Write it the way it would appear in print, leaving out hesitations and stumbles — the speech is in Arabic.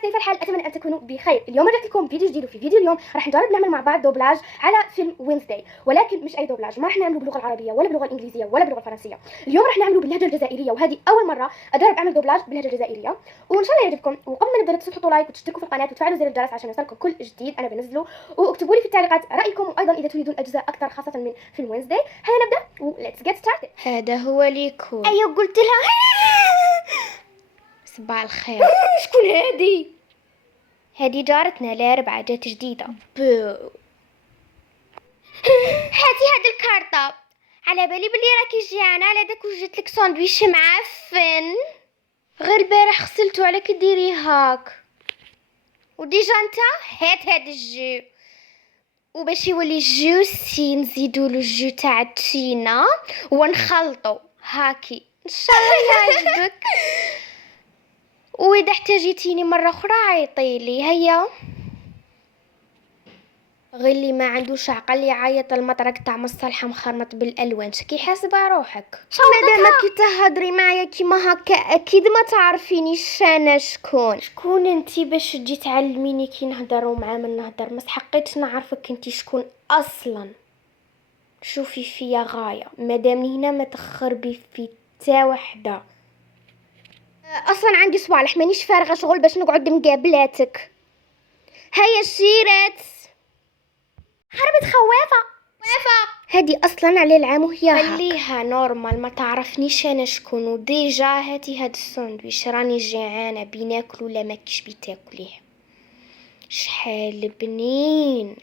كيف الحال؟ اتمنى ان تكونوا بخير. اليوم رجعت لكم فيديو جديد، وفي فيديو اليوم راح نجرب نعمل مع بعض دوبلاج على فيلم وينزداي، ولكن مش اي دوبلاج، ما راح نعمله باللغه العربيه ولا باللغه الانجليزيه ولا باللغه الفرنسيه. اليوم راح نعمله باللهجه الجزائريه، وهذه اول مره اجرب اعمل دوبلاج باللهجه الجزائريه، وان شاء الله يعجبكم. وقبل ما نبدا لا تحطوا لايك وتشتركوا في القناه وتفعلوا زر الجرس عشان يوصلكم كل جديد انا بنزله، واكتبوا لي في التعليقات رايكم، وايضا اذا تريدون اجزاء اكثر خاصه من فيلم وينزداي. هيا نبدا و let's get started. هذا هو ليكون. ايوه قلت لها. صباح الخير. شكون هذه؟ هذه جارتنا الأربعة جات جديدة. هاتي هاد الكارطة، على بالي بلي راكي جيعانه، على داك وجدت لك ساندويتش معفن. غير البارح غسلتو، على كديري هاك؟ وديجا انت هات هاد الجو، وباش يولي جوسي نزيدو له الجو تاع التينا ونخلطو هاكي ان شاء الله يعجبك. واذا احتاجيتيني مره اخرى عيطيلي. هيا غير اللي ما عندوش عقل يعيط المطرق تاع مصالحه مخرمط بالالوان. شكي حاسبه روحك؟ مادام كي تهضري معايا كيما هكا اكيد ما تعرفينيش انا شكون انتي باش تجي تعلميني كي نهضر ومع من نهضر. ما حقيتش نعرفك انتي شكون اصلا. شوفي فيا غايه، مادام هنا ما تخربي في تا وحده. اصلا عندي صوالح، مانيش فارغه شغل باش نقعد مقابلاتك. هيا شيرت هربت خوافه. هادي اصلا على العام وهي خليها نورمال، ما تعرفنيش انا شكون. وديجا هاتي هاد الساندويش، راني جيعانه بناكل ولا ماكش بتاكليه. شحال بنين.